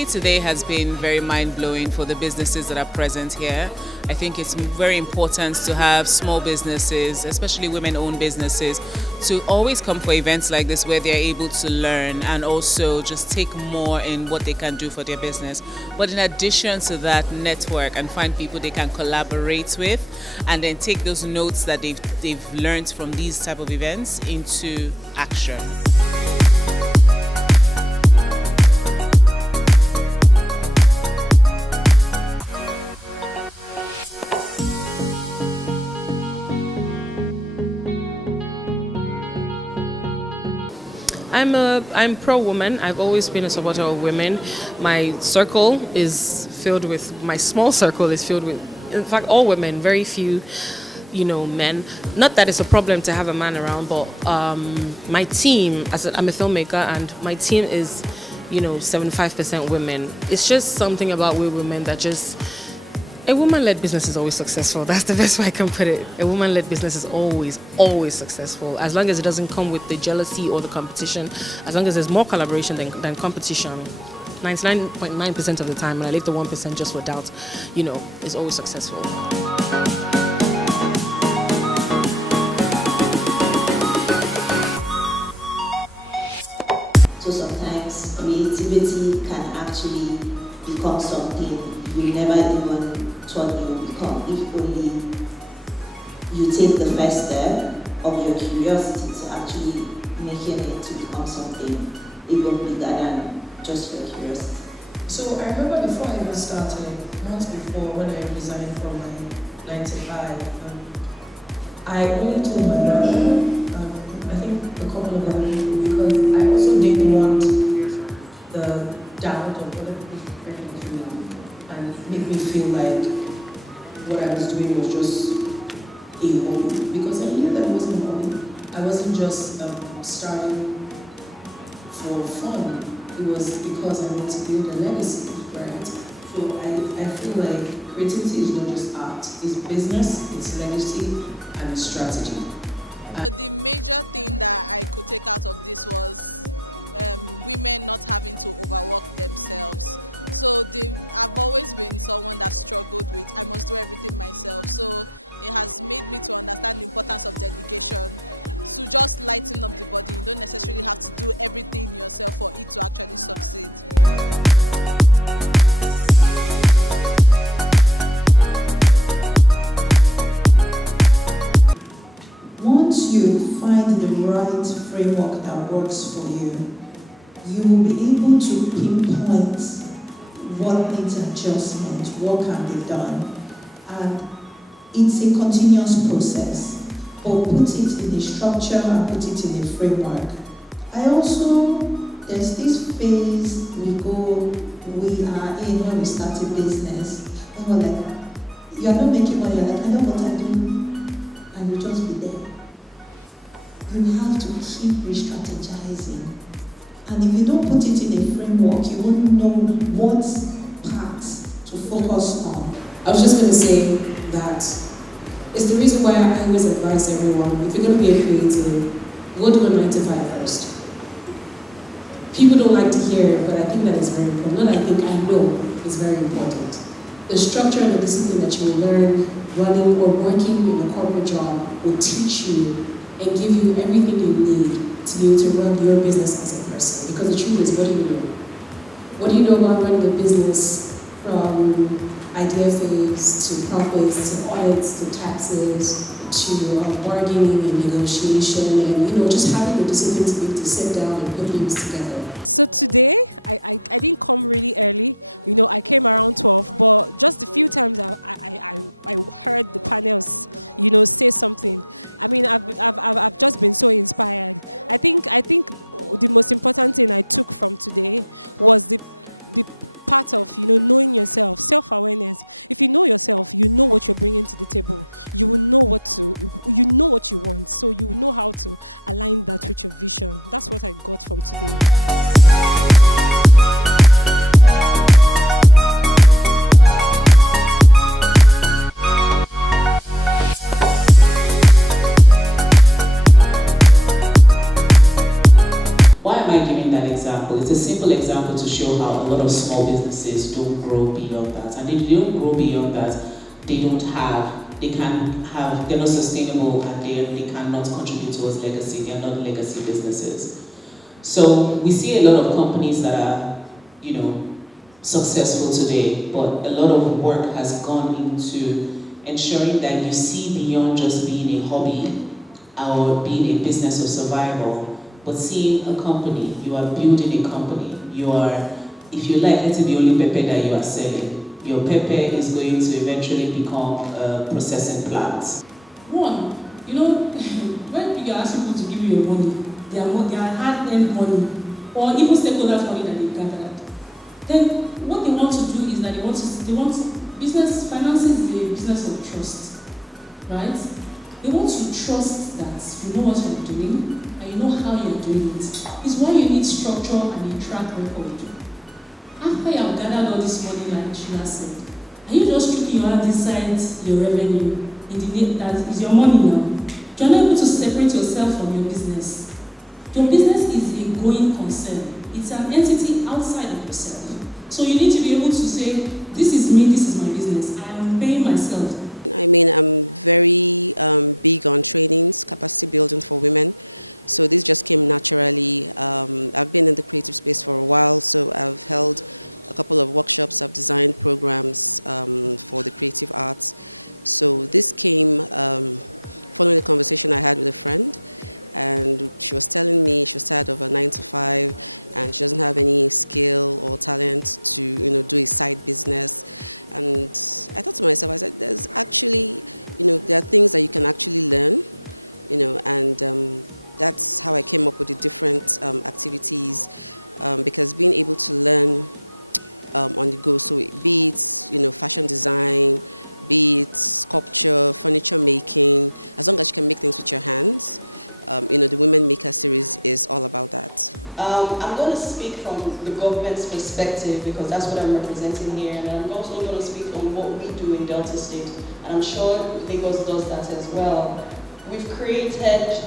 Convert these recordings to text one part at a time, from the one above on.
day today has been very mind-blowing for the businesses that are present here. I think it's very important to have small businesses, especially women-owned businesses, to always come for events like this where they're able to learn and also just take more in what they can do for their business. But in addition to that, network and find people they can collaborate with, and then take those notes that they've learned from these type of events into action. I'm pro-woman. I've always been a supporter of women. My circle is filled with, my small circle is filled with, in fact, all women, very few, men. Not that it's a problem to have a man around, but my team, I'm a filmmaker, and my team is, 75% women. It's just something about we women that just, a woman-led business is always successful. That's the best way I can put it. A woman-led business is always, always successful. As long as it doesn't come with the jealousy or the competition, as long as there's more collaboration than competition, 99.9% of the time, and I leave the 1% just for doubt, it's always successful. So sometimes creativity can actually become something you never even thought you would become, if only you take the first step of your curiosity to actually making it to become something even bigger than just your curiosity. So I remember before I even started, months before when I resigned from my 9 to 5, I only told my brother, I think a couple of other people, because I also didn't want the doubt of other people's perspectives to me and make me feel like what I was doing was just a hobby, because I knew that it wasn't a hobby. I wasn't just starting for fun. It was because I wanted to build a legacy, right? So I feel like creativity is not just art, it's business, it's legacy, and it's strategy. The major thing that I could take out of this was women not having to overwork themselves. So I've always been someone that struggled with, I must do everything myself. So it has made me to understand the importance of delegation, to just lighten up the body. You don't necessarily have to do everything yourself for it to actually succeed. Once you find the right framework that works for you, you will be able to pinpoint what needs adjustment, what can be done. And it's a continuous process, but put it in a structure and put it in a framework. There's this phase we are in when we start a business, and we're like, you're not making money, you're like, I know what I do, and you just be there. You have to keep re-strategizing. And if you don't put it in a framework, you won't know what path to focus on. I was just going to say that it's the reason why I always advise everyone, if you're going to be a creative, go do a 9 to 5 first. People don't like to hear it, but I think that is very important. Not I think, I know it's very important. The structure and the discipline that you will learn running or working in a corporate job will teach you and give you everything you need to be able to run your business as a person. Because the truth is, what do you know? What do you know about running a business from idea phase to profits, to audits, to taxes, to bargaining and negotiation, and just having the discipline to be able to sit down and put things together. So today, I didn't come really early. I came around 12, but just a few times I heard the panels, say something. I mean, I've just been so inspired. I think the most important thing I took from today was the part of knowing yourself, self-awareness. If you know yourself, you know what you're bringing to the table. You will know what you want, so you will know how to align that with your vision. That's what I got from today. Why am I giving that example? example. It's a simple example to show how a lot of small businesses don't grow beyond that. And if they don't grow beyond that, they're not sustainable, and they cannot contribute towards legacy. They are not legacy businesses. So we see a lot of companies that are, successful today, but a lot of work has gone into ensuring that you see beyond just being a hobby or being a business of survival, but seeing a company. You are building a company. You are, if you like, let it be only pepper that you are selling. Your pepper is going to eventually become a processing plant. One, when you ask people to give you your money, their hard-earned money, or even stakeholders' money that they gathered, then what they want to do is that they want business. Finances is a business of trust, right? They want to trust that you know what you're doing and you know how you're doing it. It's why you need structure and a track record. After you have gathered all this money, like Sheila said, are you just tricking your hand inside your revenue in the name that is your money now? You're not able to separate yourself from your business. Your business is a going concern. It's an entity outside of yourself. So you need to be able to say, this is me, this is my business. I am paying myself. I mean, I'm very big on trainings, capacity building for women. So this just came naturally. I've been in the creative space for a while, so I've held a couple of workshops. I've designed programs for the creative arts. So this came following a conversation I had with a friend, and she was telling me she was tired of a 9-to-5 and she doesn't have any skill or talent to do a side business. And I thought to myself, I said, there's actually, there are things that you can actually learn, and that's how I came up with the different activities, because being able to learn on the go, so be it fashion design, be it sculpture, furniture making, as long as you can make things with your hands. The Women Maker series is all about that. I'm going to speak from the government's perspective because that's what I'm representing here, and I'm also going to speak on what we do in Delta State, and I'm sure Lagos does that as well. We've created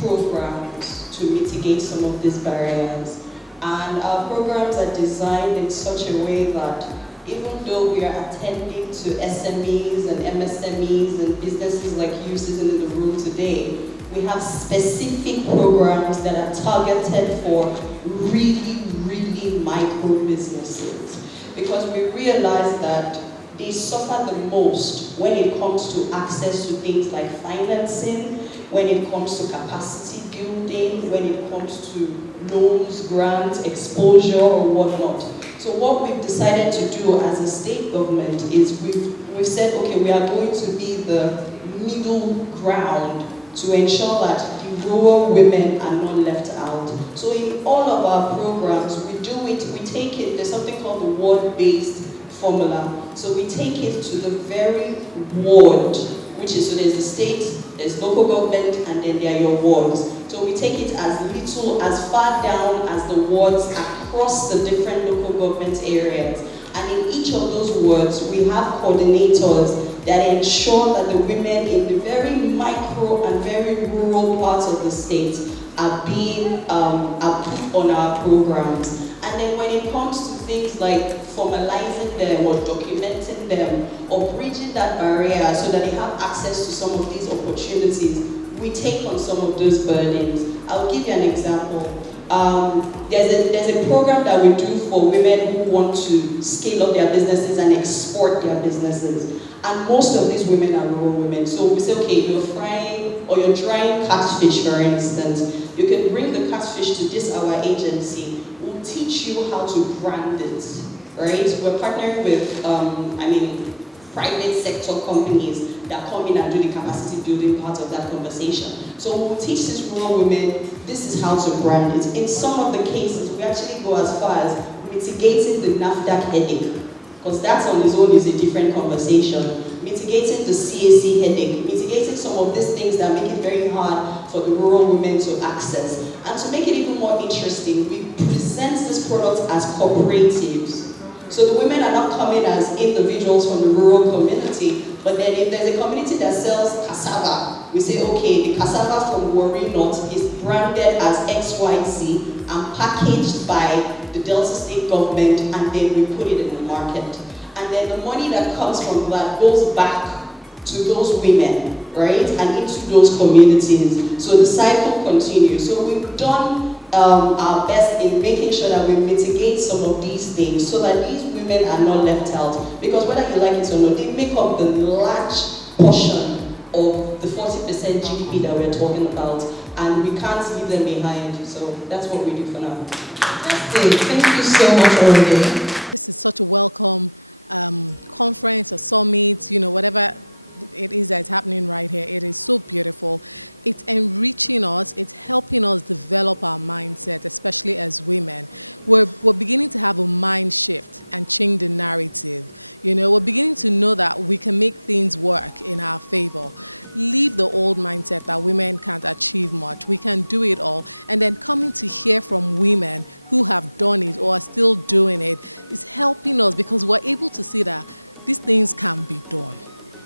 programs to mitigate some of these barriers, and our programs are designed in such a way that even though we are attending to SMEs and MSMEs and businesses like you sitting in the room today, we have specific programs that are targeted for really, really micro businesses, because we realize that they suffer the most when it comes to access to things like financing, when it comes to capacity building, when it comes to loans, grants, exposure, or whatnot. So what we've decided to do as a state government is we've said, okay, we are going to be the middle ground to ensure that the rural women are not left out. So in all of our programs, we take it, there's something called the ward-based formula. So we take it to the very ward, which is, so there's the state, there's local government, and then there are your wards. So we take it as far down as the wards across the different local government areas. And in each of those wards, we have coordinators that ensure that the women in the very micro and very rural parts of the state are being are put on our programs. And then when it comes to things like formalizing them or documenting them or bridging that barrier so that they have access to some of these opportunities, we take on some of those burdens. I'll give you an example. There's a program that we do for women who want to scale up their businesses and export their businesses. And most of these women are rural women. So we say, okay, you're frying or you're drying catfish, for instance. You can bring the catfish to our agency. We'll teach you how to brand it, right? We're partnering with, private sector companies that come in and do the capacity building part of that conversation. So we'll teach these rural women, this is how to brand it. In some of the cases, we actually go as far as mitigating the NAFDAC headache, because that on its own is a different conversation. Mitigating the CAC headache, mitigating some of these things that make it very hard for the rural women to access. And to make it even more interesting, we present this product as cooperatives. So the women are not coming as individuals from the rural community, but then if there's a community that sells cassava, we say, okay, the cassava from Warri North is branded as XYZ and packaged by the Delta State government, and then we put it in the market. And then the money that comes from that goes back to those women, right, and into those communities. So the cycle continues. So we've done our best in making sure that we mitigate some of these things so that these women are not left out. Because whether you like it or not, they make up the large portion of the 40% GDP that we're talking about, and we can't leave them behind. So that's what we do for now. Thank you so much, Orode. This is such a welcome conference or summit, whatever it is that's happening right here. It is so beautiful. It's enriching us. It's helping us develop our mindset, especially as women. We're beginning to have a mind shift and change the narrative. We're beginning to know that we can make things work in our favor. Leave the old mindset that women can't achieve much. We can do it all. And then coming to hear from women who have done it or are still doing it is helping us, because we're able to see that these things can be done.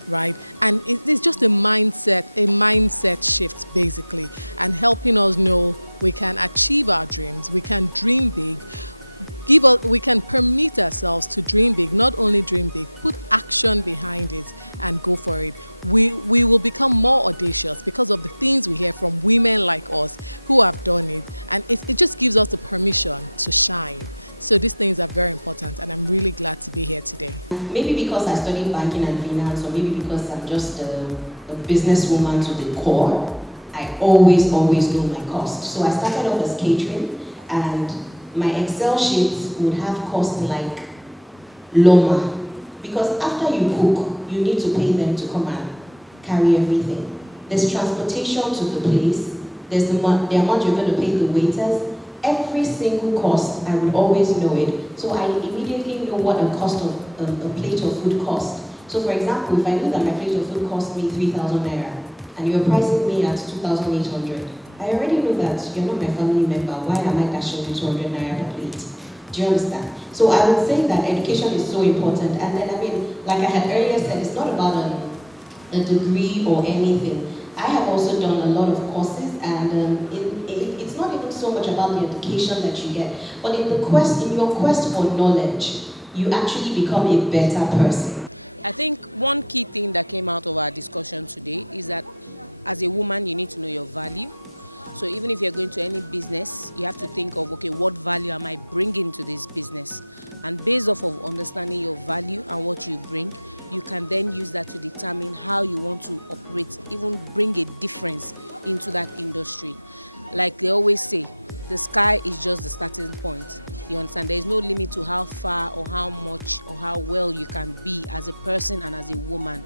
Right, and it's just a mindset shift basically, and helping us know we can achieve our dreams, we can dream big, we can permit ourselves to dream big, not only dream big, put action behind it and go for it. We will become more audacious because of the things we hear from women like us who have done it, and it just gives us the permission to shine. So these things are very important, and I'm really glad to be here today. Maybe because I studied banking and finance, or maybe because I'm just a businesswoman to the core, I always know my cost. So I started off as catering, and my Excel sheets would have cost like Loma. Because after you cook, you need to pay them to come and carry everything. There's transportation to the place, there's the amount you're going to pay the waiters. Every single cost, I would always know it. So I immediately know what a cost of a plate of food costs. So for example, if I know that my plate of food cost me 3,000 naira, and you're pricing me at 2,800, I already know that you're not my family member. Why am I dashing you 200 naira per plate? Do you understand? So I would say that education is so important. And then, like I had earlier said, it's not about a degree or anything. I have also done a lot of courses, and it's not even so much about the education that you get, but in your quest for knowledge, you actually become a better person. I think one key thing that came out of our discussion today is that as a woman, you need to know your value. So even if you're going to any business, you have to think of, okay, what value am I bringing to this business? And based off of understanding your value and what you bring, you can then use that to determine how you want to operate, even bring a difference into that industry. Like they always say, the sky is just the starting point. You understand? There is no limit to how far or how much or how well you can be as a person and as a woman.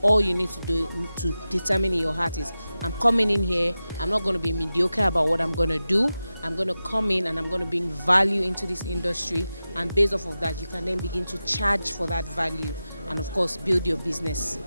All you need to do to determine in your heart is, I'm coming in here, I'm not going to be mediocre about what I'm going to do. I'm going to come in and I'm going to bring value into this industry, and based off of that, you can then begin to charge for that value and of course build your business.